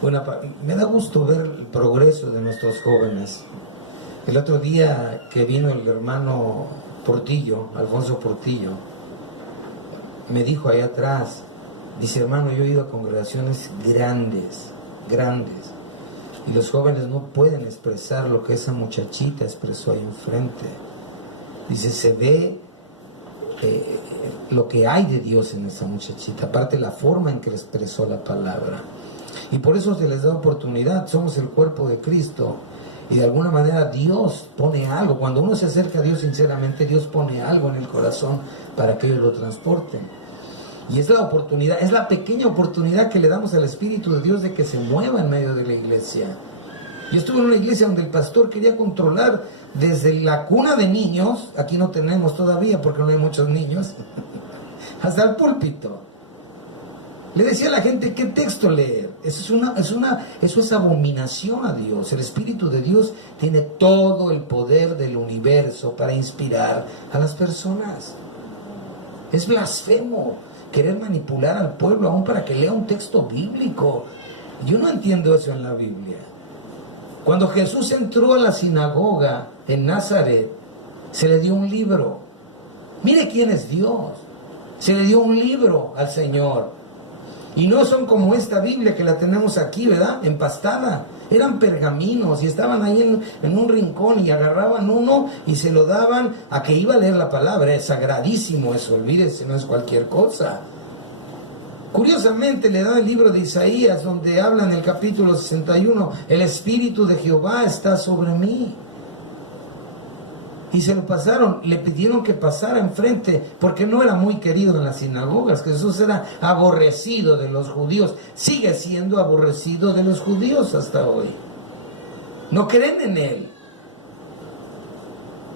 Me da gusto ver el progreso de nuestros jóvenes. El otro día que vino el hermano Portillo, Alfonso Portillo, me dijo allá atrás, dice: hermano, yo he ido a congregaciones grandes, y los jóvenes no pueden expresar lo que esa muchachita expresó ahí enfrente. Dice, se ve lo que hay de Dios en esa muchachita, aparte la forma en que expresó la palabra. Y por eso se les da oportunidad. Somos el cuerpo de Cristo, y de alguna manera Dios pone algo. Cuando uno se acerca a Dios sinceramente, Dios pone algo en el corazón para que ellos lo transporten. Y es la oportunidad, es la pequeña oportunidad que le damos al Espíritu de Dios de que se mueva en medio de la iglesia. Yo estuve en una iglesia donde el pastor quería controlar desde la cuna de niños, aquí no tenemos todavía porque no hay muchos niños, hasta el púlpito. Le decía a la gente qué texto leer. Eso es abominación a Dios. El Espíritu de Dios tiene todo el poder del universo para inspirar a las personas. Es blasfemo querer manipular al pueblo aún para que lea un texto bíblico. Yo no entiendo eso en la Biblia. Cuando Jesús entró a la sinagoga en Nazaret, se le dio un libro. Mire quién es Dios. Se le dio un libro al Señor. Y no son como esta Biblia que la tenemos aquí, ¿verdad? Empastada. Eran pergaminos y estaban ahí en un rincón y agarraban uno y se lo daban a que iba a leer la palabra. Es sagradísimo eso, olvídese, no es cualquier cosa. Curiosamente le dan el libro de Isaías, donde habla en el capítulo 61, el Espíritu de Jehová está sobre mí. Y se lo pasaron, le pidieron que pasara enfrente, porque no era muy querido en las sinagogas. Jesús era aborrecido de los judíos, sigue siendo aborrecido de los judíos hasta hoy. No creen en él.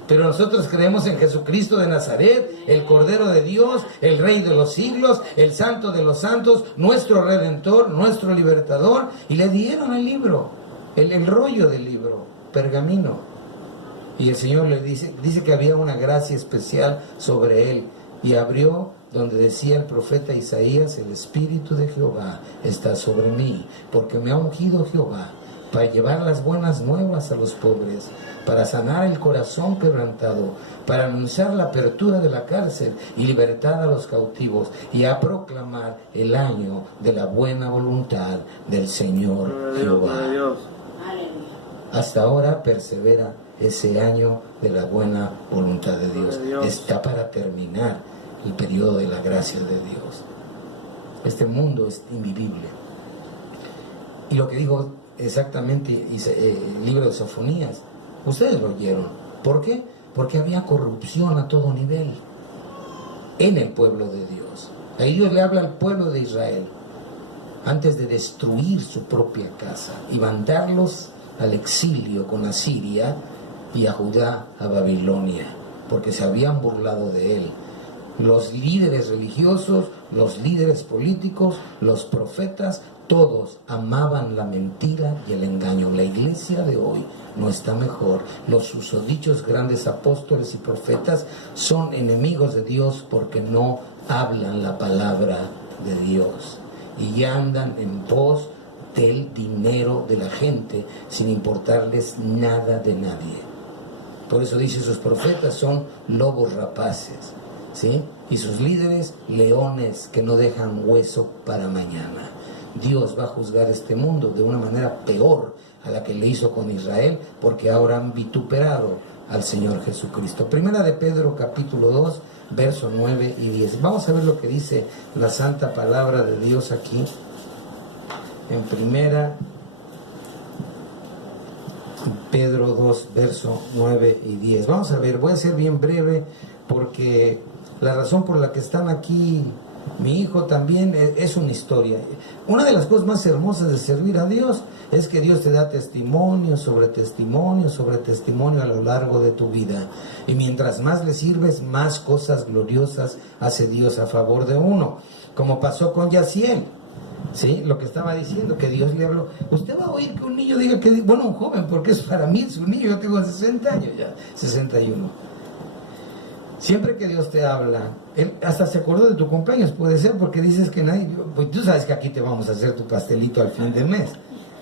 Pero nosotros creemos en Jesucristo de Nazaret, el Cordero de Dios, el Rey de los siglos, el Santo de los santos, nuestro Redentor, nuestro Libertador. Y le dieron el libro, el rollo del libro, pergamino. Y el Señor le dice que había una gracia especial sobre él. Y abrió donde decía el profeta Isaías: el Espíritu de Jehová está sobre mí, porque me ha ungido Jehová para llevar las buenas nuevas a los pobres, para sanar el corazón quebrantado, para anunciar la apertura de la cárcel y libertad a los cautivos, y a proclamar el año de la buena voluntad del Señor Jehová. Hasta ahora persevera ese año de la buena voluntad de Dios. Está para terminar el periodo de la gracia de Dios. Este mundo es invivible. Y lo que dijo exactamente el libro de Sofonías, ustedes lo oyeron. ¿Por qué? Porque había corrupción a todo nivel en el pueblo de Dios. Ahí Dios le habla al pueblo de Israel antes de destruir su propia casa y mandarlos al exilio con Asiria y a Judá a Babilonia, porque se habían burlado de él. Los líderes religiosos, los líderes políticos, los profetas, todos amaban la mentira y el engaño. La iglesia de hoy no está mejor. Los susodichos grandes apóstoles y profetas son enemigos de Dios porque no hablan la palabra de Dios y ya andan en pos del dinero de la gente sin importarles nada de nadie. Por eso dice, sus profetas son lobos rapaces, ¿sí? Y sus líderes leones que no dejan hueso para mañana. Dios va a juzgar este mundo de una manera peor a la que le hizo con Israel, porque ahora han vituperado al Señor Jesucristo. Primera de Pedro capítulo 2, versos 9 y 10. Vamos a ver lo que dice la santa palabra de Dios aquí. En primera Pedro 2, verso 9 y 10. Vamos a ver, voy a ser bien breve porque la razón por la que están aquí mi hijo también es una historia. Una de las cosas más hermosas de servir a Dios es que Dios te da testimonio sobre testimonio sobre testimonio a lo largo de tu vida. Y mientras más le sirves, más cosas gloriosas hace Dios a favor de uno. Como pasó con Yaciel. Sí, lo que estaba diciendo, que Dios le habló. Usted va a oír que un niño diga que, bueno, un joven, porque es para mí es un niño, yo tengo 60 años ya, 61. Siempre que Dios te habla, Él hasta se acordó de tu cumpleaños, puede ser, porque dices que nadie, pues tú sabes que aquí te vamos a hacer tu pastelito al fin del mes.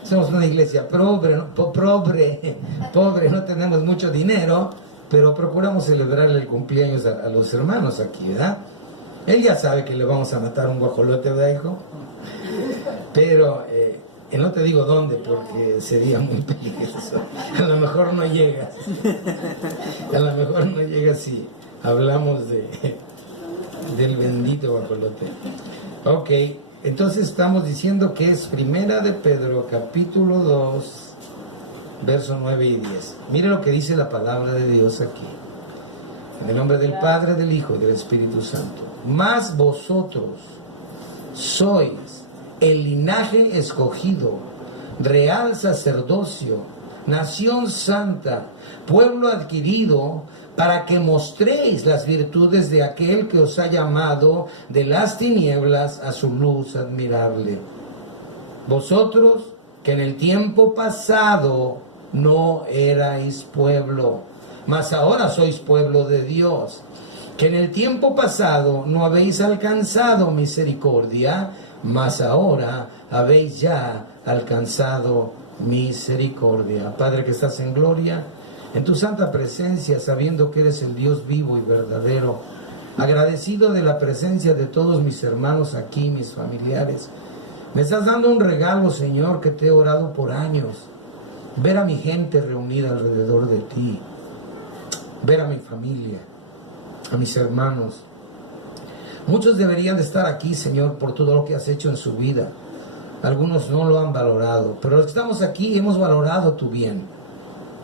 Somos una iglesia pobre, no tenemos mucho dinero, pero procuramos celebrarle el cumpleaños a los hermanos aquí, ¿verdad? Él ya sabe que le vamos a matar un guajolote, ¿verdad, hijo? Pero no te digo dónde porque sería muy peligroso. A lo mejor no llegas. A lo mejor no llegas si hablamos del bendito guajolote. Ok, entonces estamos diciendo que es Primera de Pedro, capítulo 2, versos 9 y 10. Mire lo que dice la palabra de Dios aquí. En el nombre del Padre, del Hijo y del Espíritu Santo. Mas vosotros sois el linaje escogido, real sacerdocio, nación santa, pueblo adquirido, para que mostréis las virtudes de aquel que os ha llamado de las tinieblas a su luz admirable. Vosotros que en el tiempo pasado no erais pueblo, mas ahora sois pueblo de Dios, que en el tiempo pasado no habéis alcanzado misericordia, mas ahora habéis ya alcanzado misericordia. Padre que estás en gloria, en tu santa presencia, sabiendo que eres el Dios vivo y verdadero, agradecido de la presencia de todos mis hermanos aquí, mis familiares, me estás dando un regalo, Señor, que te he orado por años, ver a mi gente reunida alrededor de ti, ver a mi familia, a mis hermanos. Muchos deberían de estar aquí, Señor, por todo lo que has hecho en su vida. Algunos no lo han valorado, pero los que estamos aquí hemos valorado tu bien.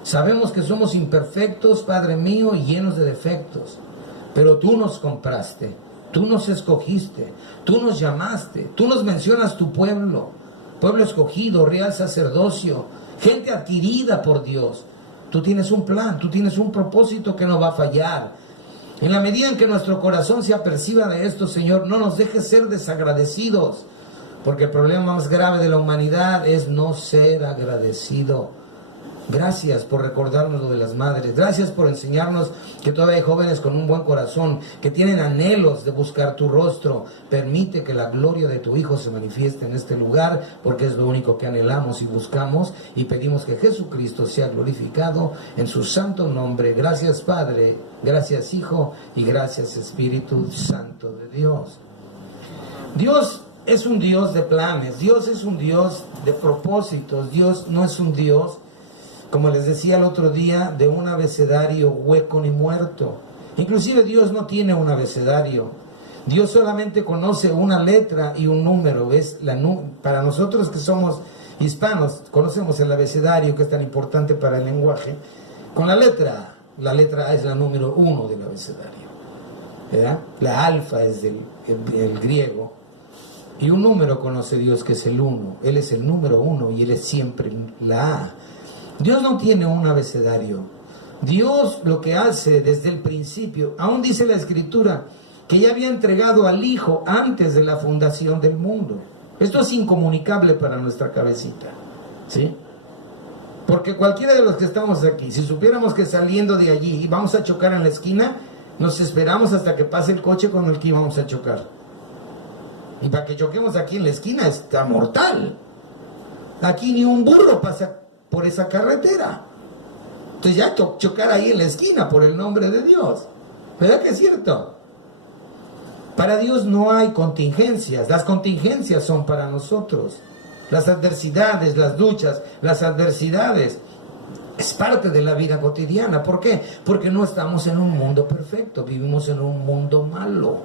Sabemos que somos imperfectos, Padre mío, y llenos de defectos, pero tú nos compraste, tú nos escogiste, tú nos llamaste, tú nos mencionas tu pueblo, pueblo escogido, real sacerdocio, gente adquirida por Dios. Tú tienes un plan, tú tienes un propósito que no va a fallar. En la medida en que nuestro corazón se aperciba de esto, Señor, no nos dejes ser desagradecidos, porque el problema más grave de la humanidad es no ser agradecido. Gracias por recordarnos lo de las madres. Gracias por enseñarnos que todavía hay jóvenes con un buen corazón, que tienen anhelos de buscar tu rostro. Permite que la gloria de tu Hijo se manifieste en este lugar, porque es lo único que anhelamos y buscamos, y pedimos que Jesucristo sea glorificado en su santo nombre. Gracias, Padre, gracias, Hijo, y gracias, Espíritu Santo de Dios. Dios es un Dios de planes, Dios es un Dios de propósitos. Dios no es un Dios, como les decía el otro día, de un abecedario hueco ni muerto. Inclusive Dios no tiene un abecedario. Dios solamente conoce una letra y un número. Para nosotros que somos hispanos, conocemos el abecedario, que es tan importante para el lenguaje. Con la letra A es la número 1 del abecedario, ¿verdad? La alfa es el griego. Y un número conoce Dios, que es el 1. Él es el número 1 y Él es siempre la A. Dios no tiene un abecedario. Dios lo que hace desde el principio, aún dice la Escritura, que ya había entregado al Hijo antes de la fundación del mundo. Esto es incomunicable para nuestra cabecita, ¿sí? Porque cualquiera de los que estamos aquí, si supiéramos que saliendo de allí y vamos a chocar en la esquina, nos esperamos hasta que pase el coche con el que íbamos a chocar. Y para que choquemos aquí en la esquina está mortal. Aquí ni un burro pasa por esa carretera. Entonces ya chocar ahí en la esquina, por el nombre de Dios. ¿Verdad que es cierto? Para Dios no hay contingencias. Las contingencias son para nosotros. Las adversidades, las luchas, las adversidades es parte de la vida cotidiana. ¿Por qué? Porque no estamos en un mundo perfecto, vivimos en un mundo malo,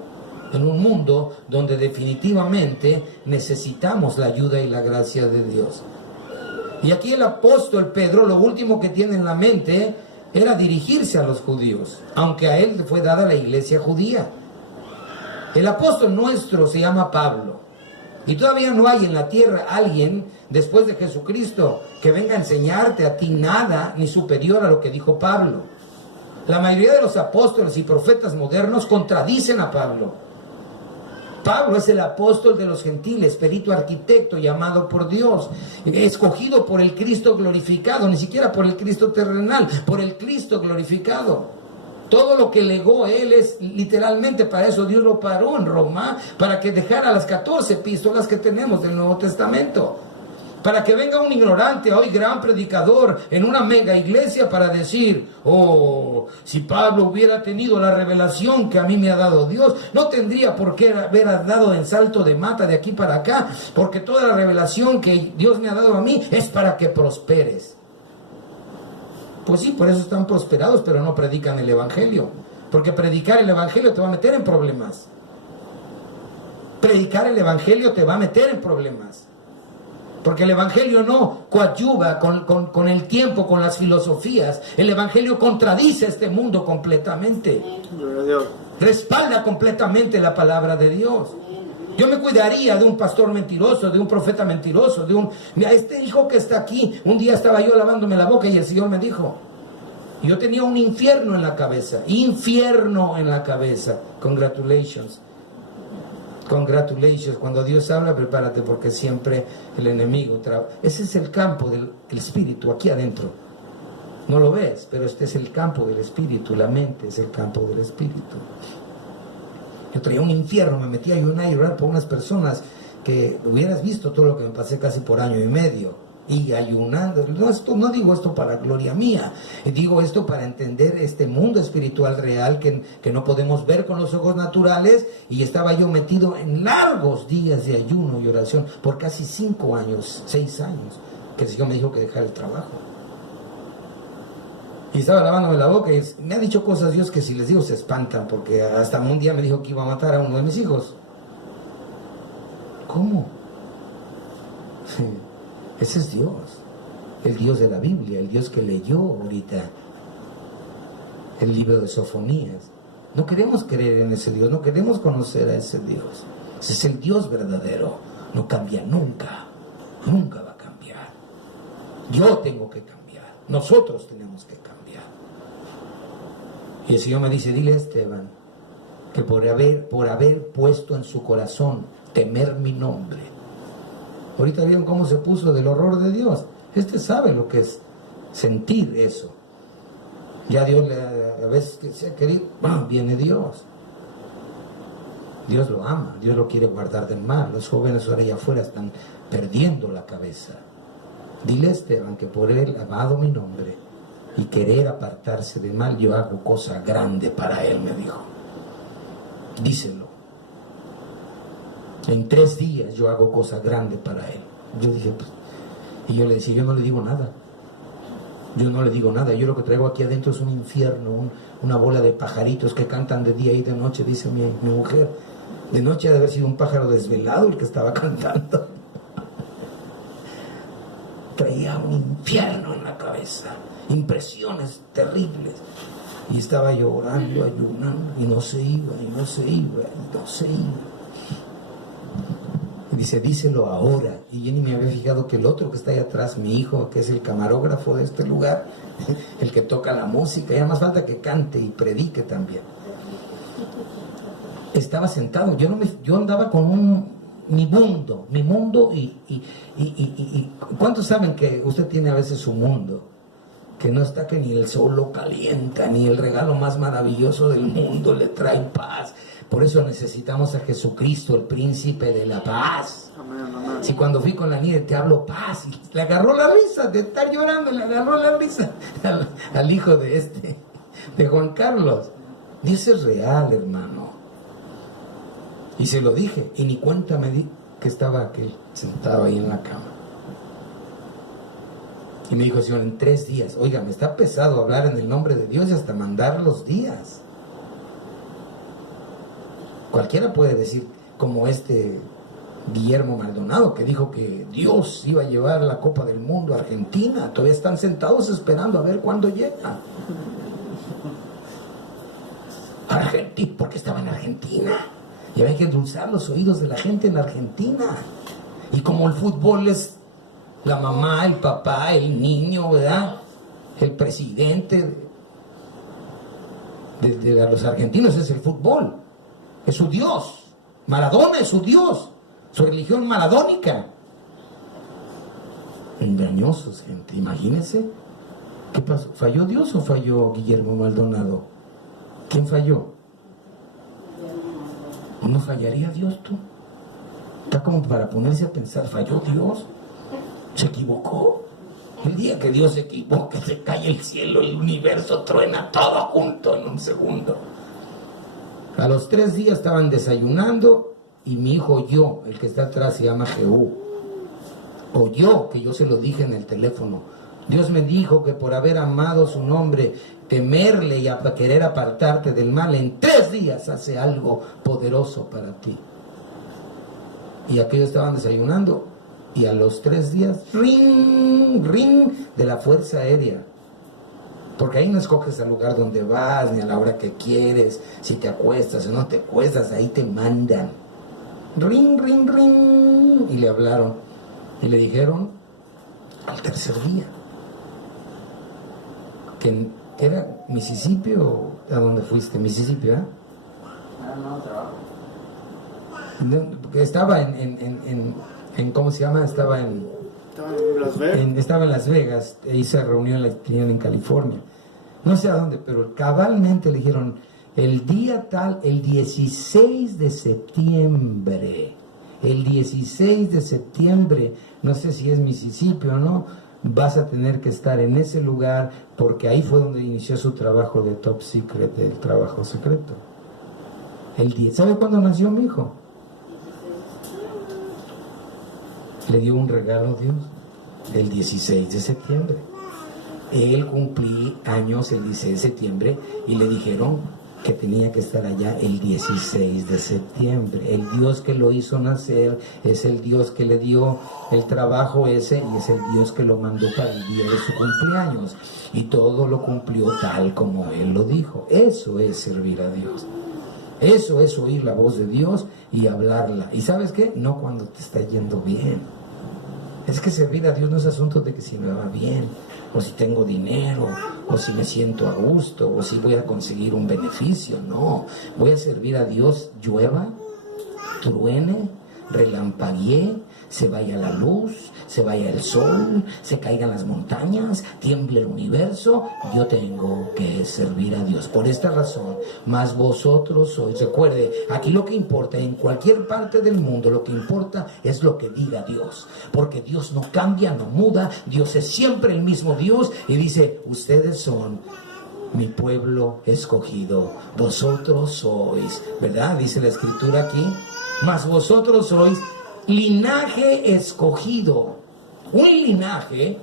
en un mundo donde definitivamente necesitamos la ayuda y la gracia de Dios. Y aquí el apóstol Pedro, lo último que tiene en la mente era dirigirse a los judíos, aunque a él le fue dada la iglesia judía. El apóstol nuestro se llama Pablo, y todavía no hay en la tierra alguien después de Jesucristo que venga a enseñarte a ti nada ni superior a lo que dijo Pablo. La mayoría de los apóstoles y profetas modernos contradicen a Pablo. Pablo es el apóstol de los gentiles, perito arquitecto, llamado por Dios, escogido por el Cristo glorificado, ni siquiera por el Cristo terrenal, por el Cristo glorificado. Todo lo que legó él es literalmente, para eso Dios lo paró en Roma, para que dejara las 14 epístolas que tenemos del Nuevo Testamento. Para que venga un ignorante, hoy gran predicador, en una mega iglesia para decir, oh, si Pablo hubiera tenido la revelación que a mí me ha dado Dios, no tendría por qué haber dado en salto de mata de aquí para acá, porque toda la revelación que Dios me ha dado a mí es para que prosperes. Pues sí, por eso están prosperados, pero no predican el evangelio, porque predicar el evangelio te va a meter en problemas. Predicar el evangelio te va a meter en problemas. Porque el evangelio no coadyuva con el tiempo, con las filosofías. El evangelio contradice este mundo completamente. Respalda completamente la palabra de Dios. Yo me cuidaría de un pastor mentiroso, de un profeta mentiroso, Mira, este hijo que está aquí, un día estaba yo lavándome la boca y el Señor me dijo, yo tenía un infierno en la cabeza. Congratulations. Congratulations, cuando Dios habla, prepárate porque siempre el enemigo trabaja. Ese es el campo del espíritu, aquí adentro. No lo ves, pero este es el campo del espíritu, la mente es el campo del espíritu. Yo traía un infierno, me metí a ayunar y llorar por unas personas que hubieras visto todo lo que me pasé casi por año y medio. Y ayunando, no digo esto para gloria mía, digo esto para entender este mundo espiritual real que no podemos ver con los ojos naturales, y estaba yo metido en largos días de ayuno y oración por casi 5 años, 6 años, que el Señor me dijo que dejara el trabajo. Y estaba lavándome la boca y me ha dicho cosas Dios que si les digo se espantan, porque hasta un día me dijo que iba a matar a uno de mis hijos. ¿Cómo? Sí. Ese es Dios, el Dios de la Biblia, el Dios que leyó ahorita el libro de Sofonías. No queremos creer en ese Dios, no queremos conocer a ese Dios. Ese es el Dios verdadero, no cambia nunca, nunca va a cambiar. Yo tengo que cambiar, nosotros tenemos que cambiar. Y el Señor me dice, dile a Esteban que por haber puesto en su corazón temer mi nombre. Ahorita vieron cómo se puso del horror de Dios. Este sabe lo que es sentir eso. Ya Dios a veces que se ha querido, viene Dios. Dios lo ama, Dios lo quiere guardar del mal. Los jóvenes ahora allá afuera están perdiendo la cabeza. Dile a Esteban que por él amado mi nombre y querer apartarse del mal, yo hago cosa grande para él, me dijo. Díselo. En 3 días yo hago cosa grande para él. Yo dije, pues, y yo le decía, yo no le digo nada. Yo no le digo nada. Yo lo que traigo aquí adentro es un infierno, una bola de pajaritos que cantan de día y de noche, dice mi mujer. De noche ha de haber sido un pájaro desvelado el que estaba cantando. Traía un infierno en la cabeza, impresiones terribles. Y estaba yo orando, ayunando, y no se iba, y no se iba, y no se iba. Y dice, díselo ahora. Y yo ni me había fijado que el otro que está ahí atrás, mi hijo, que es el camarógrafo de este lugar, el que toca la música, ya más falta que cante y predique también. Estaba sentado, yo andaba con mi mundo y ¿cuántos saben que usted tiene a veces su mundo? Que no está que ni el sol lo calienta, ni el regalo más maravilloso del mundo le trae paz. Por eso necesitamos a Jesucristo, el príncipe de la paz. Amén, amén. Si cuando fui con la niña te hablo paz, y le agarró la risa de estar llorando, le agarró la risa al hijo de Juan Carlos. Dios es real, hermano. Y se lo dije, y ni cuenta me di que estaba aquel sentado ahí en la cama. Y me dijo, Señor, en 3 días, oiga, me está pesado hablar en el nombre de Dios y hasta mandar los días. Cualquiera puede decir, como Guillermo Maldonado, que dijo que Dios iba a llevar la Copa del Mundo a Argentina. Todavía están sentados esperando a ver cuándo llega. Argentina, porque estaba en Argentina. Y había que endulzar los oídos de la gente en Argentina. Y como el fútbol es la mamá, el papá, el niño, ¿verdad? El presidente de los argentinos es el fútbol. Es su Dios. Maradona es su Dios. Su religión maradónica. Engañosos, gente. Imagínense. ¿Qué pasó? ¿Falló Dios o falló Guillermo Maldonado? ¿Quién falló? ¿No fallaría Dios tú? Está como para ponerse a pensar, ¿falló Dios? Se equivocó. El día que Dios se equivoca, se cae el cielo, el universo truena todo junto en un segundo. A los 3 días estaban desayunando y mi hijo oyó, el que está atrás se llama Jehú, oyó que yo se lo dije en el teléfono. Dios me dijo que por haber amado su nombre, temerle y querer apartarte del mal, en 3 días hace algo poderoso para ti. Y aquellos estaban desayunando y a los 3 días, ring, ring de la Fuerza Aérea. Porque ahí no escoges el lugar donde vas, ni a la hora que quieres, si te acuestas o no te acuestas, ahí te mandan. Ring, ring, ring. Y le hablaron y le dijeron al 3er día que era Mississippi, o ¿a dónde fuiste? Mississippi, ¿eh? No, trabajo. Estaba en ¿cómo se llama? Estaba en Las Vegas. Estaba en Las Vegas, y se reunió en California. No sé a dónde, pero cabalmente le dijeron, el día tal, el 16 de septiembre, el 16 de septiembre, no sé si es Mississippi o no, vas a tener que estar en ese lugar, porque ahí fue donde inició su trabajo de top secret, del trabajo secreto. ¿Sabe cuándo nació mi hijo? Le dio un regalo Dios el 16 de septiembre. Él cumplía años el 16 de septiembre y le dijeron que tenía que estar allá el 16 de septiembre. El Dios que lo hizo nacer es el Dios que le dio el trabajo ese y es el Dios que lo mandó para el día de su cumpleaños. Y todo lo cumplió tal como Él lo dijo. Eso es servir a Dios. Eso es oír la voz de Dios y hablarla. ¿Y sabes qué? No cuando te está yendo bien. Es que servir a Dios no es asunto de que si me va bien, o si tengo dinero, o si me siento a gusto, o si voy a conseguir un beneficio. No, voy a servir a Dios, llueva, truene, relampaguee, se vaya la luz, se vaya el sol, se caigan las montañas, tiemble el universo. Yo tengo que servir a Dios. Por esta razón, más vosotros sois. Recuerde, aquí lo que importa, en cualquier parte del mundo, lo que importa es lo que diga Dios. Porque Dios no cambia, no muda. Dios es siempre el mismo Dios. Y dice, ustedes son mi pueblo escogido. Vosotros sois, ¿verdad? Dice la Escritura aquí. Mas vosotros sois linaje escogido. Un linaje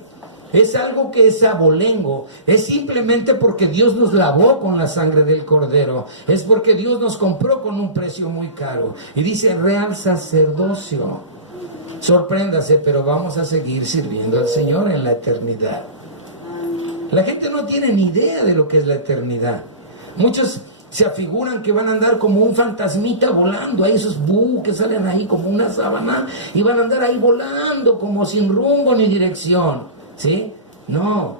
es algo que es abolengo, es simplemente porque Dios nos lavó con la sangre del Cordero, es porque Dios nos compró con un precio muy caro. Y dice real sacerdocio. Sorpréndase, pero vamos a seguir sirviendo al Señor en la eternidad. La gente no tiene ni idea de lo que es la eternidad. Muchos se afiguran que van a andar como un fantasmita volando, ahí esos que salen ahí como una sábana y van a andar ahí volando como sin rumbo ni dirección, ¿sí? No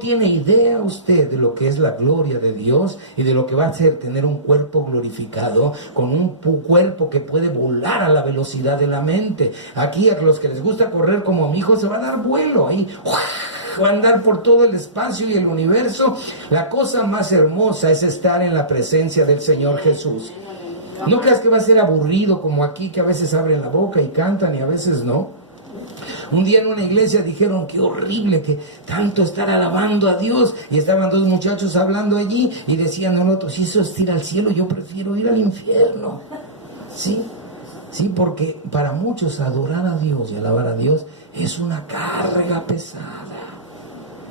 tiene idea usted de lo que es la gloria de Dios y de lo que va a ser tener un cuerpo glorificado, con un cuerpo que puede volar a la velocidad de la mente. Aquí a los que les gusta correr como mi hijo se va a dar vuelo ahí, va a andar por todo el espacio y el universo. La cosa más hermosa es estar en la presencia del Señor Jesús. No creas que va a ser aburrido como aquí, que a veces abren la boca y cantan y a veces no. Un día en una iglesia dijeron, qué horrible que tanto estar alabando a Dios, y estaban 2 muchachos hablando allí y decían el otro, si eso es ir al cielo, yo prefiero ir al infierno. Sí, porque para muchos adorar a Dios y alabar a Dios es una carga pesada.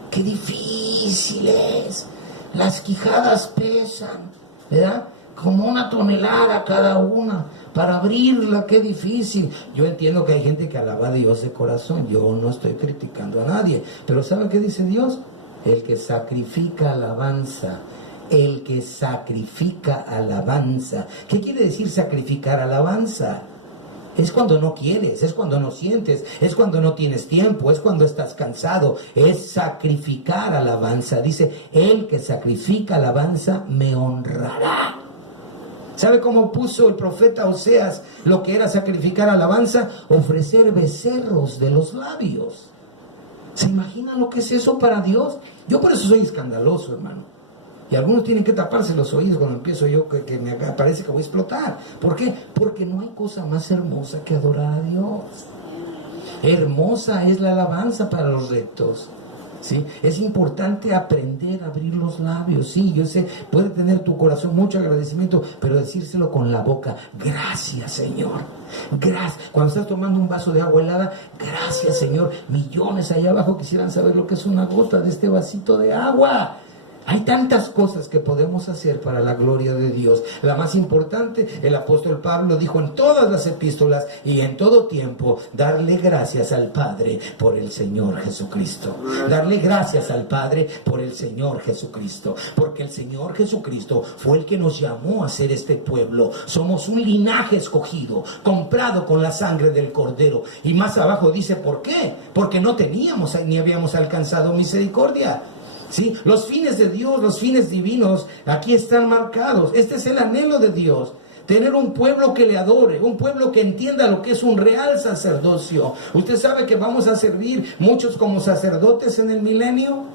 Qué difícil es. Las quijadas pesan, ¿verdad? Como 1 tonelada cada una. Para abrirla, qué difícil. Yo entiendo que hay gente que alaba a Dios de corazón. Yo no estoy criticando a nadie. Pero ¿sabe qué dice Dios? El que sacrifica alabanza. El que sacrifica alabanza. ¿Qué quiere decir sacrificar alabanza? Es cuando no quieres, es cuando no sientes, es cuando no tienes tiempo, es cuando estás cansado. Es sacrificar alabanza. Dice, el que sacrifica alabanza me honrará. ¿Sabe cómo puso el profeta Oseas lo que era sacrificar alabanza? Ofrecer becerros de los labios. ¿Se imagina lo que es eso para Dios? Yo por eso soy escandaloso, hermano. Y algunos tienen que taparse los oídos cuando empiezo yo, que me parece que voy a explotar. ¿Por qué? Porque no hay cosa más hermosa que adorar a Dios. Hermosa es la alabanza para los rectos. ¿Sí? Es importante aprender a abrir los labios. Sí, yo sé, puede tener tu corazón mucho agradecimiento, pero decírselo con la boca. Gracias, Señor. Gracias. Cuando estás tomando un vaso de agua helada, gracias, Señor. Millones allá abajo quisieran saber lo que es una gota de este vasito de agua. Hay tantas cosas que podemos hacer para la gloria de Dios. La más importante, el apóstol Pablo dijo en todas las epístolas y en todo tiempo, darle gracias al Padre por el Señor Jesucristo. Darle gracias al Padre por el Señor Jesucristo. Porque el Señor Jesucristo fue el que nos llamó a ser este pueblo. Somos un linaje escogido, comprado con la sangre del Cordero. Y más abajo dice, ¿por qué? Porque no teníamos ni habíamos alcanzado misericordia. ¿Sí? Los fines de Dios, los fines divinos, aquí están marcados. Este es el anhelo de Dios. Tener un pueblo que le adore, un pueblo que entienda lo que es un real sacerdocio. ¿Usted sabe que vamos a servir muchos como sacerdotes en el milenio?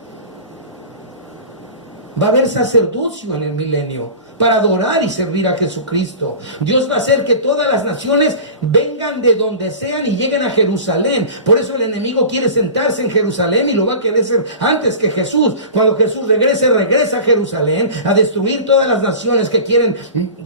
Va a haber sacerdocio en el milenio para adorar y servir a Jesucristo. Dios va a hacer que todas las naciones vengan de donde sean y lleguen a Jerusalén. Por eso el enemigo quiere sentarse en Jerusalén y lo va a querer hacer antes que Jesús. Cuando Jesús regresa a Jerusalén a destruir todas las naciones que quieren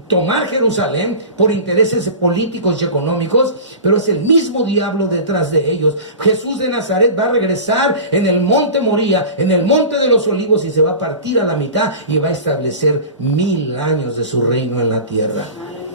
tomar Jerusalén por intereses políticos y económicos, pero es el mismo diablo detrás de ellos. Jesús de Nazaret va a regresar en el monte Moría, en el monte de los Olivos, y se va a partir a la mitad y va a establecer 1000 años de su reino en la tierra.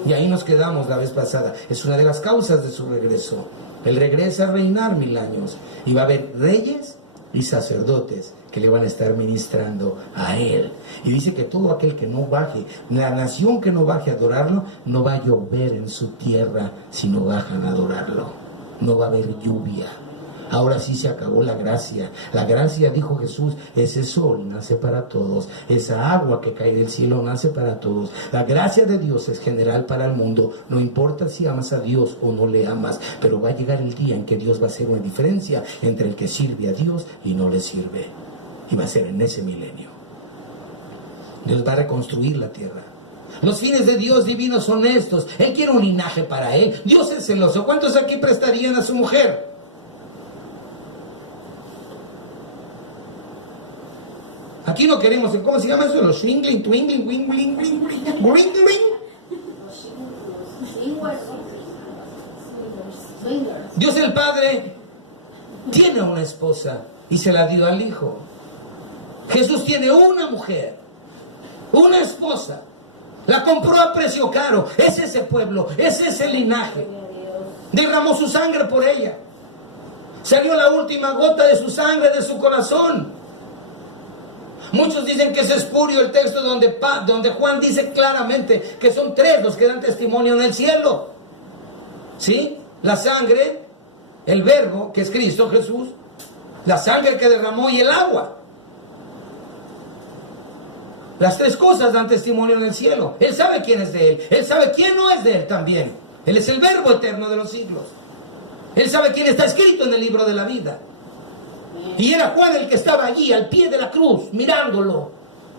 Y ahí nos quedamos la vez pasada. Es una de las causas de su regreso. Él regresa a reinar 1000 años y va a haber reyes y sacerdotes que le van a estar ministrando a él. Y dice que todo aquel que no baje, la nación que no baje a adorarlo, no va a llover en su tierra si no bajan a adorarlo. No va a haber lluvia. Ahora sí se acabó la gracia. La gracia, dijo Jesús, ese sol nace para todos. Esa agua que cae del cielo nace para todos. La gracia de Dios es general para el mundo. No importa si amas a Dios o no le amas, pero va a llegar el día en que Dios va a hacer una diferencia entre el que sirve a Dios y no le sirve. Y va a ser en ese milenio. Dios va a reconstruir la tierra. Los fines de Dios divinos son estos. Él quiere un linaje para él. Dios es celoso. ¿Cuántos aquí prestarían a su mujer? Aquí no queremos, ¿cómo se llama eso? Los swingling, twingling, wingling, wingling. Dios el Padre tiene una esposa y se la dio al Hijo. Jesús tiene una mujer, una esposa. La compró a precio caro. Es ese pueblo, es ese linaje. Derramó su sangre por ella. Salió la última gota de su sangre de su corazón. Muchos dicen que es espurio el texto donde Juan dice claramente que son 3 los que dan testimonio en el cielo. ¿Sí? La sangre, el verbo, que es Cristo Jesús, la sangre que derramó y el agua. Las 3 cosas dan testimonio en el cielo. Él sabe quién es de Él. Él sabe quién no es de Él también. Él es el verbo eterno de los siglos. Él sabe quién está escrito en el libro de la vida. Y era Juan el que estaba allí al pie de la cruz mirándolo,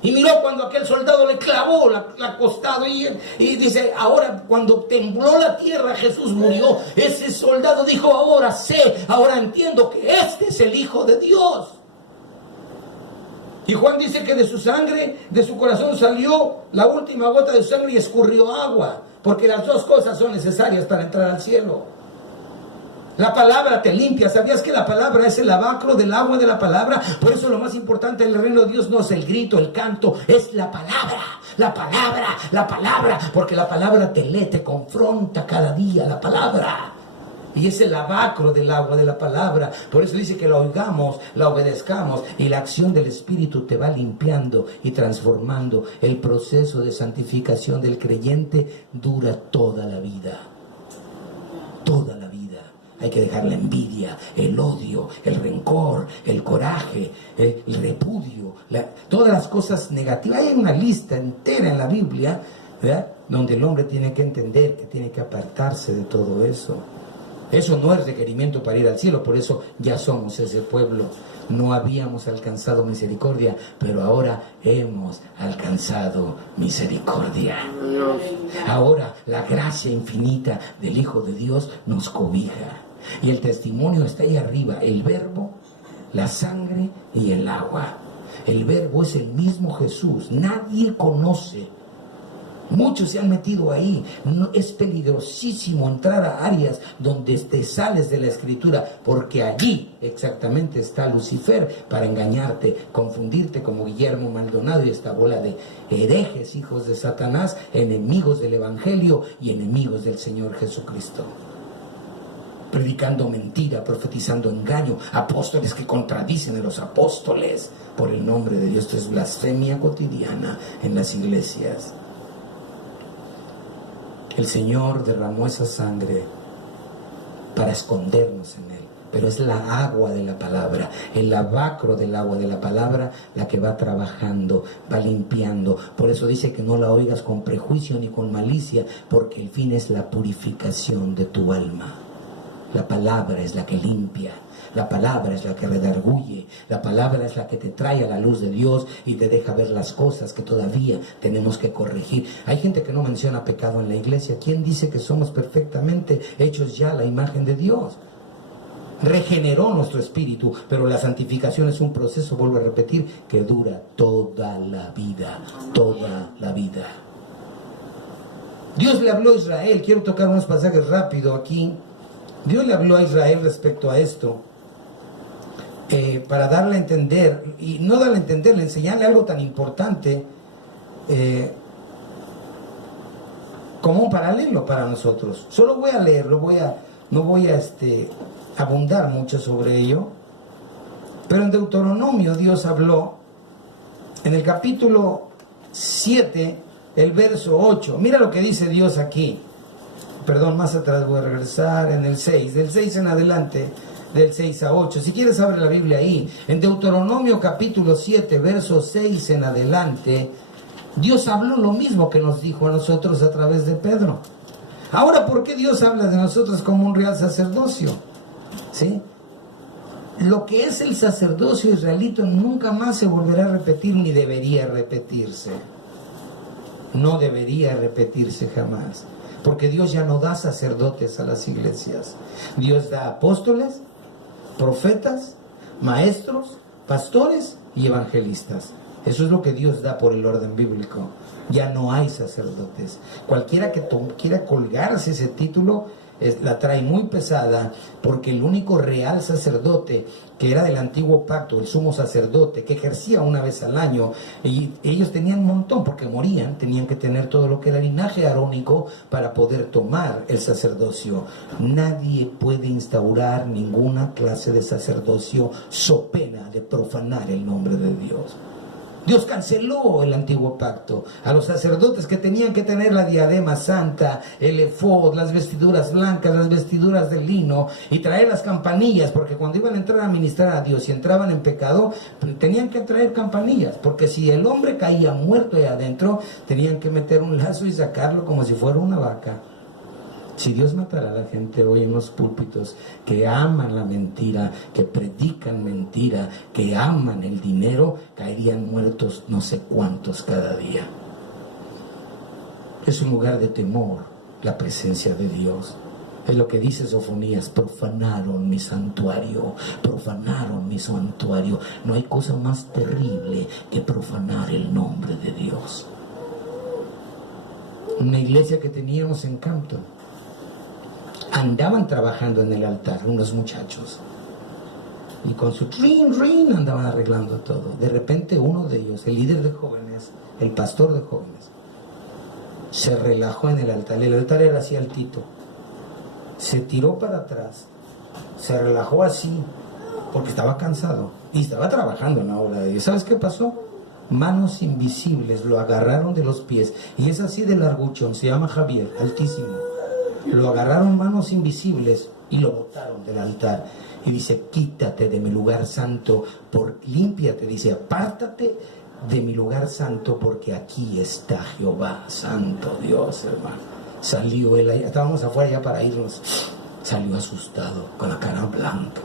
y miró cuando aquel soldado le clavó la costado y dice, ahora cuando tembló la tierra Jesús murió. Ese soldado dijo, ahora sé, ahora entiendo que este es el Hijo de Dios. Y Juan dice que de su sangre, de su corazón salió la última gota de su sangre y escurrió agua, porque las 2 cosas son necesarias para entrar al cielo. La palabra te limpia. ¿Sabías que la palabra es el lavacro del agua de la palabra? Por eso lo más importante en el reino de Dios no es el grito, el canto, es la palabra, la palabra, la palabra. Porque la palabra te lee, te confronta cada día, la palabra. Y es el lavacro del agua de la palabra. Por eso dice que la oigamos, la obedezcamos, y la acción del Espíritu te va limpiando y transformando. El proceso de santificación del creyente dura toda la vida. Toda la vida. Hay que dejar la envidia, el odio, el rencor, el coraje, el repudio, todas las cosas negativas. Hay una lista entera en la Biblia, ¿verdad?, donde el hombre tiene que entender que tiene que apartarse de todo eso. Eso no es requerimiento para ir al cielo, por eso ya somos ese pueblo. No habíamos alcanzado misericordia, pero ahora hemos alcanzado misericordia. Ahora la gracia infinita del Hijo de Dios nos cobija. Y el testimonio está ahí arriba, el verbo, la sangre y el agua. El verbo es el mismo Jesús. Nadie conoce. Muchos se han metido ahí. Es peligrosísimo entrar a áreas donde te sales de la Escritura, porque allí exactamente está Lucifer para engañarte, confundirte como Guillermo Maldonado y esta bola de herejes, hijos de Satanás, enemigos del Evangelio y enemigos del Señor Jesucristo. Predicando mentira, profetizando engaño, apóstoles que contradicen a los apóstoles por el nombre de Dios. Esto es blasfemia cotidiana en las iglesias. El Señor derramó esa sangre para escondernos en Él, pero es la agua de la palabra, el lavacro del agua de la palabra, la que va trabajando, va limpiando. Por eso dice que no la oigas con prejuicio ni con malicia, porque el fin es la purificación de tu alma. La palabra es la que limpia, la palabra es la que redarguye, la palabra es la que te trae a la luz de Dios y te deja ver las cosas que todavía tenemos que corregir. Hay gente que no menciona pecado en la iglesia. ¿Quién dice que somos perfectamente hechos ya a la imagen de Dios? Regeneró nuestro espíritu, pero la santificación es un proceso, vuelvo a repetir, que dura toda la vida, toda la vida. Dios le habló a Israel. Quiero tocar unos pasajes rápido aquí. Dios le habló a Israel respecto a esto, para darle a entender, y no darle a entender, le enseñarle algo tan importante como un paralelo para nosotros. Solo voy a leerlo, no voy a abundar mucho sobre ello, pero en Deuteronomio Dios habló, en el capítulo 7, el verso 8, mira lo que dice Dios aquí. Perdón, más atrás voy a regresar, en el 6, del 6 en adelante, del 6 a 8. Si quieres, abre la Biblia ahí. En Deuteronomio capítulo 7, verso 6 en adelante, Dios habló lo mismo que nos dijo a nosotros a través de Pedro. Ahora, ¿por qué Dios habla de nosotros como un real sacerdocio? ¿Sí? Lo que es el sacerdocio israelita nunca más se volverá a repetir, ni debería repetirse. No debería repetirse jamás. Porque Dios ya no da sacerdotes a las iglesias. Dios da apóstoles, profetas, maestros, pastores y evangelistas. Eso es lo que Dios da por el orden bíblico. Ya no hay sacerdotes. Cualquiera que quiera colgarse ese título la trae muy pesada, porque el único real sacerdote que era del antiguo pacto, el sumo sacerdote, que ejercía una vez al año, y ellos tenían un montón, porque morían, tenían que tener todo lo que era linaje arónico para poder tomar el sacerdocio. Nadie puede instaurar ninguna clase de sacerdocio so pena de profanar el nombre de Dios. Dios canceló el antiguo pacto. A los sacerdotes que tenían que tener la diadema santa, el efod, las vestiduras blancas, las vestiduras de lino, y traer las campanillas, porque cuando iban a entrar a ministrar a Dios y entraban en pecado, tenían que traer campanillas, porque si el hombre caía muerto ahí adentro, tenían que meter un lazo y sacarlo como si fuera una vaca. Si Dios matara a la gente hoy en los púlpitos que aman la mentira, que predican mentira, que aman el dinero, caerían muertos no sé cuántos cada día. Es un lugar de temor, la presencia de Dios. Es lo que dice Sofonías: profanaron mi santuario, profanaron mi santuario. No hay cosa más terrible que profanar el nombre de Dios. Una iglesia que teníamos en Campton, andaban trabajando en el altar unos muchachos y con su rin andaban arreglando todo. De repente uno de ellos, el líder de jóvenes, el pastor de jóvenes, se relajó en el altar. El altar era así altito, se tiró para atrás, se relajó así porque estaba cansado y estaba trabajando en la obra de Dios. ¿Sabes qué pasó? Manos invisibles lo agarraron de los pies, y es así de larguchón, se llama Javier, altísimo. Lo agarraron manos invisibles y lo botaron del altar. Y dice: quítate de mi lugar santo, límpiate, dice, apártate de mi lugar santo, porque aquí está Jehová, santo Dios, hermano. Salió él ahí, estábamos afuera ya para irnos, salió asustado, con la cara blanca.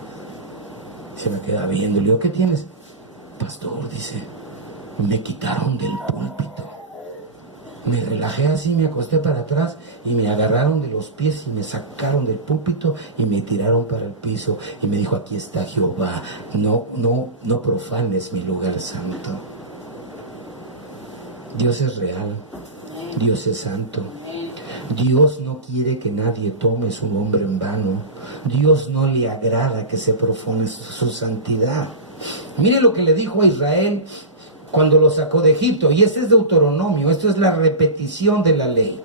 Se me queda viendo, le digo: ¿qué tienes? Pastor, dice, me quitaron del púlpito. Me relajé así, me acosté para atrás y me agarraron de los pies y me sacaron del púlpito y me tiraron para el piso y me dijo: aquí está Jehová, no profanes mi lugar santo. Dios es real, Dios es santo. Dios no quiere que nadie tome su nombre en vano. Dios no le agrada que se profane su santidad. Mire lo que le dijo a Israel cuando lo sacó de Egipto, y este es Deuteronomio, esto es la repetición de la ley,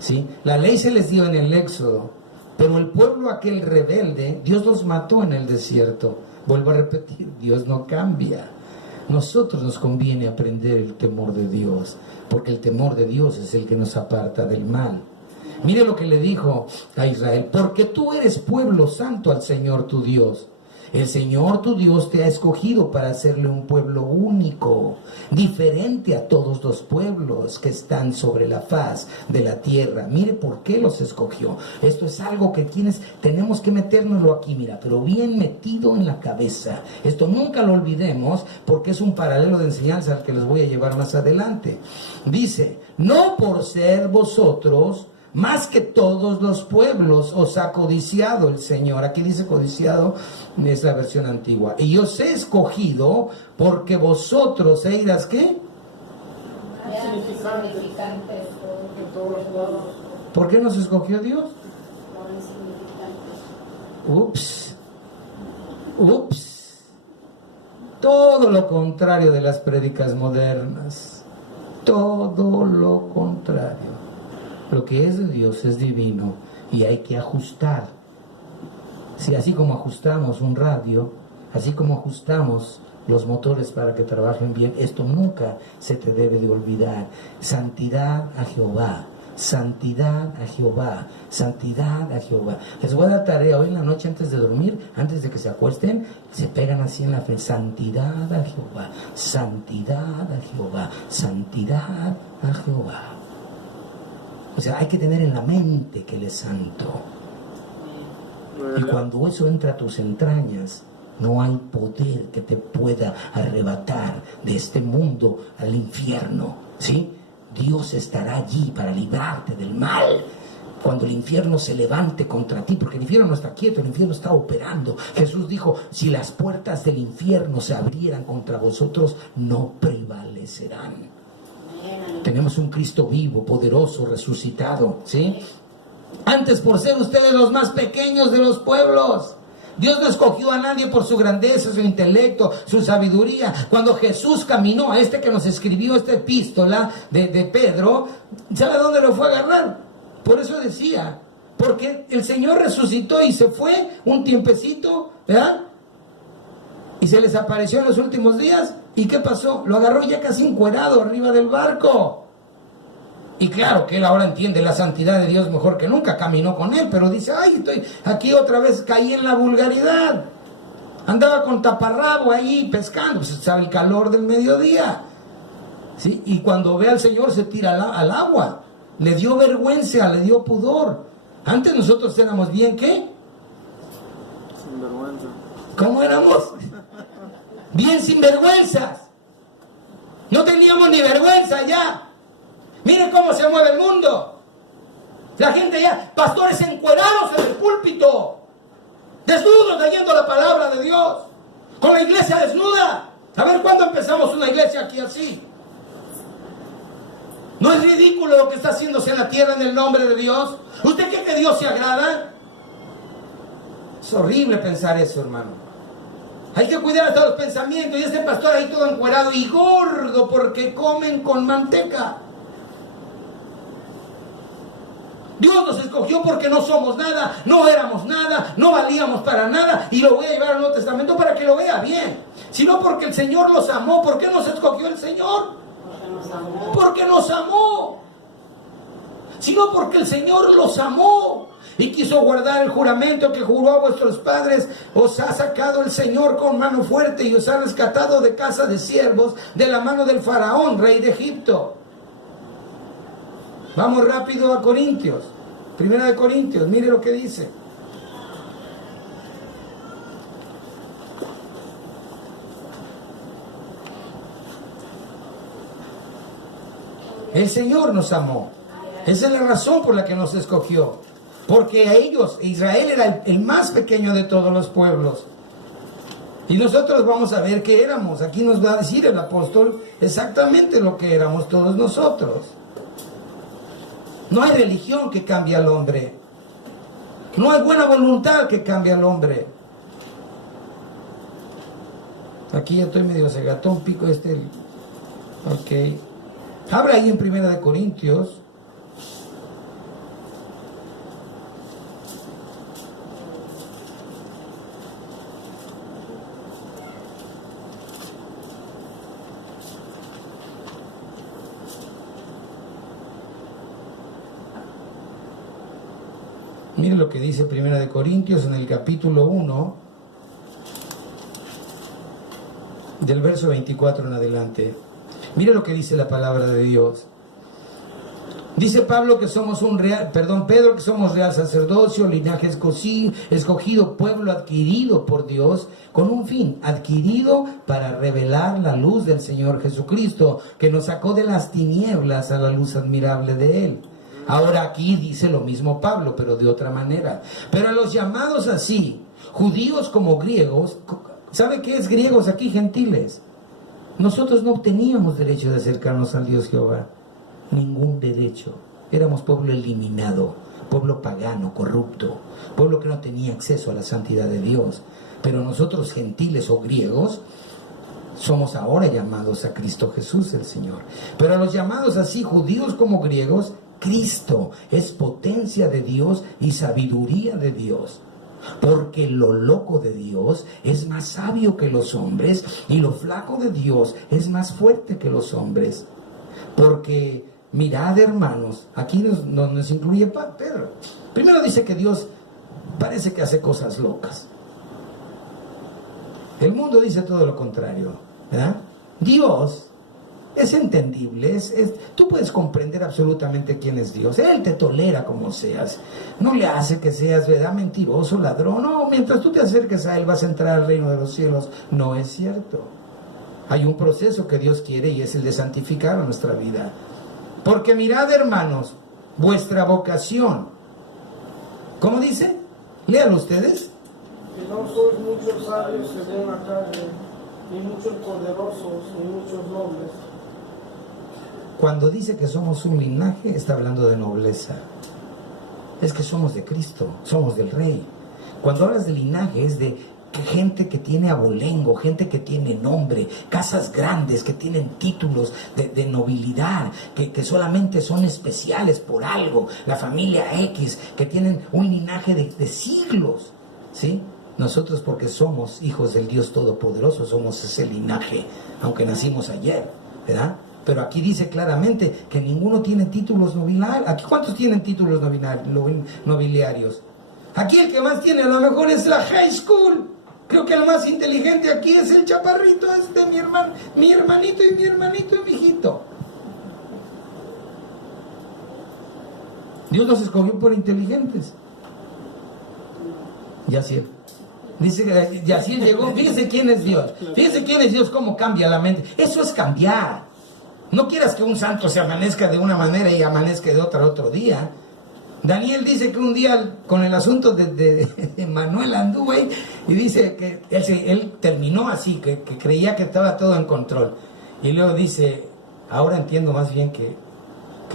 ¿sí? La ley se les dio en el Éxodo, pero el pueblo aquel rebelde, Dios los mató en el desierto. Vuelvo a repetir, Dios no cambia. Nosotros nos conviene aprender el temor de Dios, porque el temor de Dios es el que nos aparta del mal. Mire lo que le dijo a Israel: porque tú eres pueblo santo al Señor tu Dios. El Señor tu Dios te ha escogido para hacerle un pueblo único, diferente a todos los pueblos que están sobre la faz de la tierra. Mire por qué los escogió. Esto es algo que tenemos que metérnoslo aquí, mira, pero bien metido en la cabeza. Esto nunca lo olvidemos, porque es un paralelo de enseñanza al que les voy a llevar más adelante. Dice: no por ser vosotros más que todos los pueblos os ha codiciado el Señor. Aquí dice codiciado, es la versión antigua. Y os he escogido porque vosotros eras, ¿qué? Insignificantes en todos los lados. ¿Por qué nos escogió Dios? Ups. Todo lo contrario de las prédicas modernas. Todo lo contrario. Lo que es de Dios es divino y hay que ajustar. Si así como ajustamos un radio, así como ajustamos los motores para que trabajen bien, esto nunca se te debe de olvidar. Santidad a Jehová, santidad a Jehová, santidad a Jehová. Les voy a dar tarea hoy en la noche antes de dormir, antes de que se acuesten, se pegan así en la frente: santidad a Jehová, santidad a Jehová, santidad a Jehová. O sea, hay que tener en la mente que Él es santo. Y cuando eso entra a tus entrañas, no hay poder que te pueda arrebatar de este mundo al infierno, ¿sí? Dios estará allí para librarte del mal. Cuando el infierno se levante contra ti, porque el infierno no está quieto, el infierno está operando. Jesús dijo: si las puertas del infierno se abrieran contra vosotros, no prevalecerán. Tenemos un Cristo vivo, poderoso, resucitado, ¿sí? Antes, por ser ustedes los más pequeños de los pueblos, Dios no escogió a nadie por su grandeza, su intelecto, su sabiduría. Cuando Jesús caminó, a este que nos escribió esta epístola de Pedro, ¿sabe dónde lo fue a agarrar? Por eso decía, porque el Señor resucitó y se fue un tiempecito, ¿verdad? Y se les apareció en los últimos días. ¿Y qué pasó? Lo agarró ya casi encuerado arriba del barco. Y claro que él ahora entiende la santidad de Dios mejor que nunca. Caminó con él, pero dice: ay, estoy aquí otra vez, caí en la vulgaridad. Andaba con taparrabo ahí pescando, pues sabe el calor del mediodía, ¿sí? Y cuando ve al Señor se tira al agua. Le dio vergüenza, le dio pudor. Antes nosotros éramos bien, ¿qué? Sin vergüenza. ¿Cómo éramos? Bien sinvergüenzas. No teníamos ni vergüenza ya. Miren cómo se mueve el mundo. La gente ya, pastores encuerados en el púlpito, desnudos leyendo la palabra de Dios, con la iglesia desnuda. A ver, ¿cuándo empezamos una iglesia aquí así? ¿No es ridículo lo que está haciéndose en la tierra en el nombre de Dios? ¿Usted cree que Dios se agrada? Es horrible pensar eso, hermano. Hay que cuidar hasta los pensamientos. Y este pastor ahí todo encuerado y gordo porque comen con manteca. Dios nos escogió porque no somos nada, no éramos nada, no valíamos para nada. Y lo voy a llevar al Nuevo Testamento para que lo vea bien. Sino porque el Señor los amó. ¿Por qué nos escogió el Señor? Porque nos amó. Sino porque el Señor los amó y quiso guardar el juramento que juró a vuestros padres. Os ha sacado el Señor con mano fuerte y os ha rescatado de casa de siervos, de la mano del faraón, rey de Egipto. Vamos rápido a Corintios. Primera de Corintios, mire lo que dice. El Señor nos amó. Esa es la razón por la que nos escogió. Porque a ellos, Israel era el más pequeño de todos los pueblos. Y nosotros vamos a ver qué éramos. Aquí nos va a decir el apóstol exactamente lo que éramos todos nosotros. No hay religión que cambie al hombre. No hay buena voluntad que cambie al hombre. Aquí ya estoy medio cegatón, pico Ok. Habla ahí en 1 de Corintios. Mire lo que dice 1 de Corintios en el capítulo 1, del verso 24 en adelante. Mire lo que dice la palabra de Dios. Dice Pedro que somos real sacerdocio, linaje escogido, pueblo adquirido por Dios, con un fin, adquirido para revelar la luz del Señor Jesucristo, que nos sacó de las tinieblas a la luz admirable de Él. Ahora aquí dice lo mismo Pablo, pero de otra manera. Pero a los llamados así, judíos como griegos, ¿sabe qué es griegos aquí? Gentiles. Nosotros no teníamos derecho de acercarnos al Dios Jehová. Ningún derecho. Éramos pueblo eliminado, pueblo pagano, corrupto, pueblo que no tenía acceso a la santidad de Dios. Pero nosotros, gentiles o griegos, somos ahora llamados a Cristo Jesús el Señor. Pero a los llamados así, judíos como griegos, Cristo es potencia de Dios y sabiduría de Dios. Porque lo loco de Dios es más sabio que los hombres, y lo flaco de Dios es más fuerte que los hombres. Porque mirad, hermanos, aquí nos incluye Pedro. Primero dice que Dios parece que hace cosas locas. El mundo dice todo lo contrario, ¿verdad? Dios es entendible, tú puedes comprender absolutamente quién es Dios. Él te tolera como seas. No le hace que seas, ¿verdad?, mentiroso, ladrón. No, mientras tú te acerques a Él vas a entrar al reino de los cielos. No es cierto. Hay un proceso que Dios quiere, y es el de santificar a nuestra vida. Porque mirad, hermanos, vuestra vocación. ¿Cómo dice? Léalo ustedes. Que no sois muchos sabios según la carne, ni muchos poderosos, ni muchos nobles. Cuando dice que somos un linaje, está hablando de nobleza. Es que somos de Cristo, somos del Rey. Cuando hablas de linaje, es de gente que tiene abolengo, gente que tiene nombre, casas grandes que tienen títulos de nobilidad, que solamente son especiales por algo. La familia X, que tienen un linaje de siglos, ¿sí? Nosotros, porque somos hijos del Dios Todopoderoso, somos ese linaje, aunque nacimos ayer, ¿verdad? Pero aquí dice claramente que ninguno tiene títulos nobiliarios. ¿Aquí cuántos tienen títulos nobiliarios? Aquí el que más tiene a lo mejor es la high school. Creo que el más inteligente aquí es el chaparrito, mi hermanito y mi hijito. Dios nos escogió por inteligentes. Yaciel. Dice que Yaciel llegó. Fíjese quién es Dios. Fíjese quién es Dios, cómo cambia la mente. Eso es cambiar. No quieras que un santo se amanezca de una manera y amanezca de otra otro día. Daniel dice que un día, con el asunto de Manuel anduvo ahí, y dice que él terminó así, que creía que estaba todo en control. Y luego dice, ahora entiendo más bien que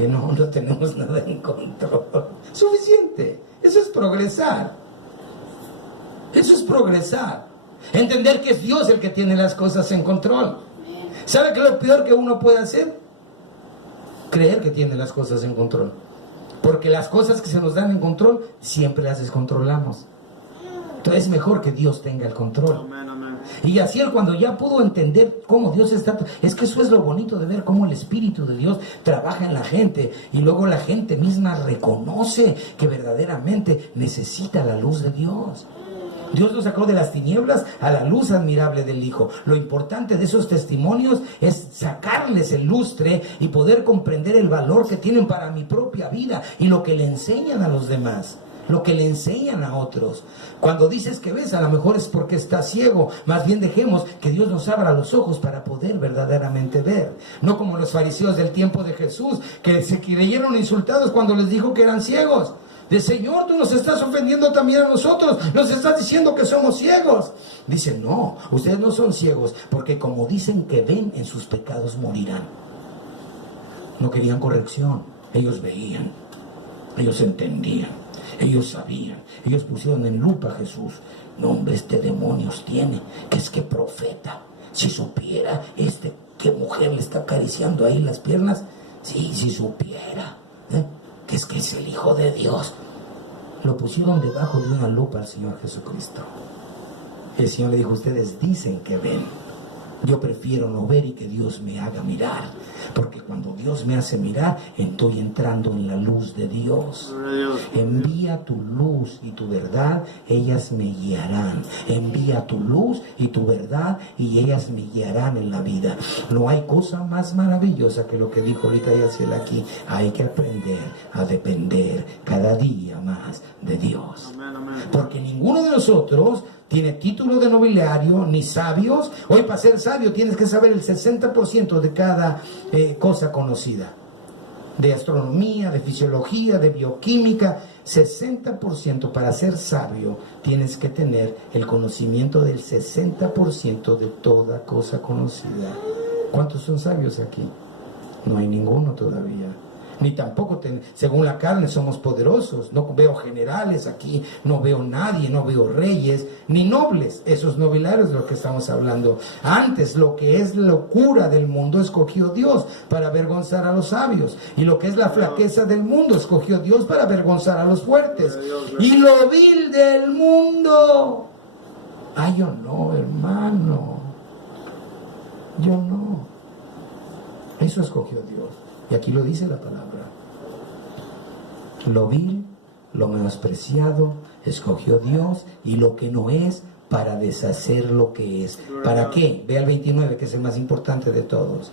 no tenemos nada en control. Suficiente. Eso es progresar. Eso es progresar. Entender que es Dios el que tiene las cosas en control. ¿Sabe qué es lo peor que uno puede hacer? Creer que tiene las cosas en control. Porque las cosas que se nos dan en control, siempre las descontrolamos. Entonces es mejor que Dios tenga el control. Amén, amén. Y así él, cuando ya pudo entender cómo Dios está, es que eso es lo bonito de ver cómo el Espíritu de Dios trabaja en la gente, y luego la gente misma reconoce que verdaderamente necesita la luz de Dios. Dios nos sacó de las tinieblas a la luz admirable del Hijo. Lo importante de esos testimonios es sacarles el lustre y poder comprender el valor que tienen para mi propia vida y lo que le enseñan a los demás. lo que le enseñan a otros. Cuando dices que ves, a lo mejor es porque estás ciego. Más bien dejemos que Dios nos abra los ojos para poder verdaderamente ver. No como los fariseos del tiempo de Jesús, que se creyeron insultados cuando les dijo que eran ciegos. De Señor, tú nos estás ofendiendo también a nosotros, nos estás diciendo que somos ciegos. Dice, no, ustedes no son ciegos, porque como dicen que ven, en sus pecados morirán. No querían corrección, ellos veían, ellos entendían, ellos sabían, ellos pusieron en lupa a Jesús. No, hombre, este demonios tiene, que es que profeta. Si supiera qué mujer le está acariciando ahí las piernas, sí, si supiera, que es el Hijo de Dios. Lo pusieron debajo de una lupa al Señor Jesucristo. El Señor le dijo, ustedes dicen que ven, yo prefiero no ver y que Dios me haga mirar, porque cuando Dios me hace mirar, estoy entrando en la luz de Dios. Envía tu luz y tu verdad, ellas me guiarán. Envía tu luz y tu verdad y ellas me guiarán en la vida. No hay cosa más maravillosa que lo que dijo ahorita Yaciel aquí. Hay que aprender a depender cada día más de Dios. Porque ninguno de nosotros tiene título de nobiliario, ni sabios. Hoy para ser sabio tienes que saber el 60% de cada cosa conocida. De astronomía, de fisiología, de bioquímica. 60% para ser sabio tienes que tener el conocimiento del 60% de toda cosa conocida. ¿Cuántos son sabios aquí? No hay ninguno todavía. Ni tampoco, según la carne, somos poderosos. No veo generales aquí, no veo nadie, no veo reyes, ni nobles. Esos nobiliarios de lo que estamos hablando. Antes, lo que es locura del mundo, escogió Dios para avergonzar a los sabios. Y lo que es la flaqueza del mundo, escogió Dios para avergonzar a los fuertes. Y lo vil del mundo. Ay, yo no, hermano. Yo no. Eso escogió Dios. Y aquí lo dice la palabra. Lo vil, lo menospreciado, escogió Dios, y lo que no es, para deshacer lo que es. ¿Para qué? Ve al 29, que es el más importante de todos.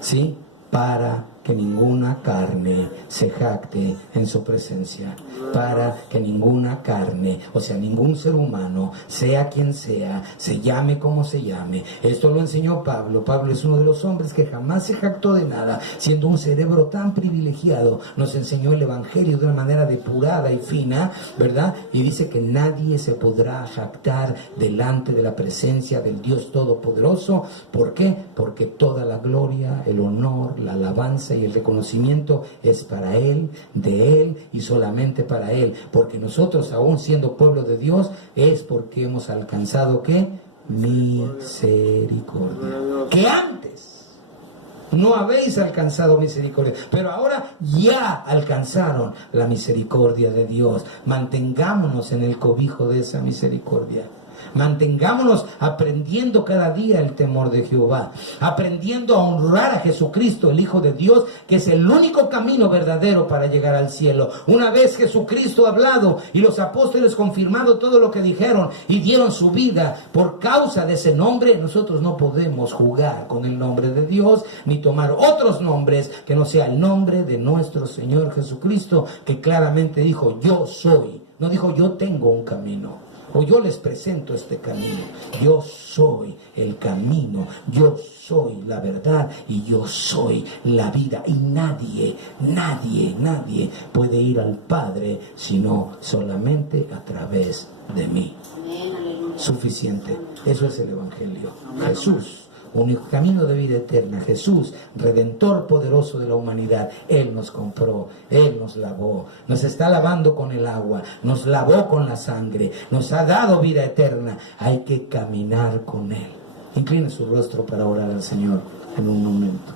¿Sí? Para que ninguna carne se jacte en su presencia. Para que ninguna carne, o sea, ningún ser humano, sea quien sea, se llame como se llame. Esto lo enseñó Pablo. Pablo es uno de los hombres que jamás se jactó de nada, siendo un cerebro tan privilegiado. Nos enseñó el Evangelio de una manera depurada y fina, ¿verdad? Y dice que nadie se podrá jactar delante de la presencia del Dios Todopoderoso. ¿Por qué? Porque toda la gloria, el honor, la alabanza y el reconocimiento es para Él, de Él y solamente para Él. Porque nosotros, aún siendo pueblo de Dios, es porque hemos alcanzado ¿qué? Misericordia. Que antes no habéis alcanzado misericordia, pero ahora ya alcanzaron la misericordia de Dios. Mantengámonos en el cobijo de esa misericordia. Mantengámonos aprendiendo cada día el temor de Jehová, aprendiendo a honrar a Jesucristo, el Hijo de Dios, que es el único camino verdadero para llegar al cielo. Una vez Jesucristo ha hablado y los apóstoles confirmado todo lo que dijeron y dieron su vida por causa de ese nombre, nosotros no podemos jugar con el nombre de Dios ni tomar otros nombres que no sea el nombre de nuestro Señor Jesucristo, que claramente dijo: yo soy. No dijo: yo tengo un camino, o yo les presento este camino. Yo soy el camino, yo soy la verdad y yo soy la vida. Y nadie puede ir al Padre sino solamente a través de mí. Suficiente. Eso es el Evangelio. Jesús, único camino de vida eterna. Jesús, Redentor poderoso de la humanidad. Él nos compró, Él nos lavó, nos está lavando con el agua, nos lavó con la sangre, nos ha dado vida eterna. Hay que caminar con Él. Incline su rostro para orar al Señor en un momento.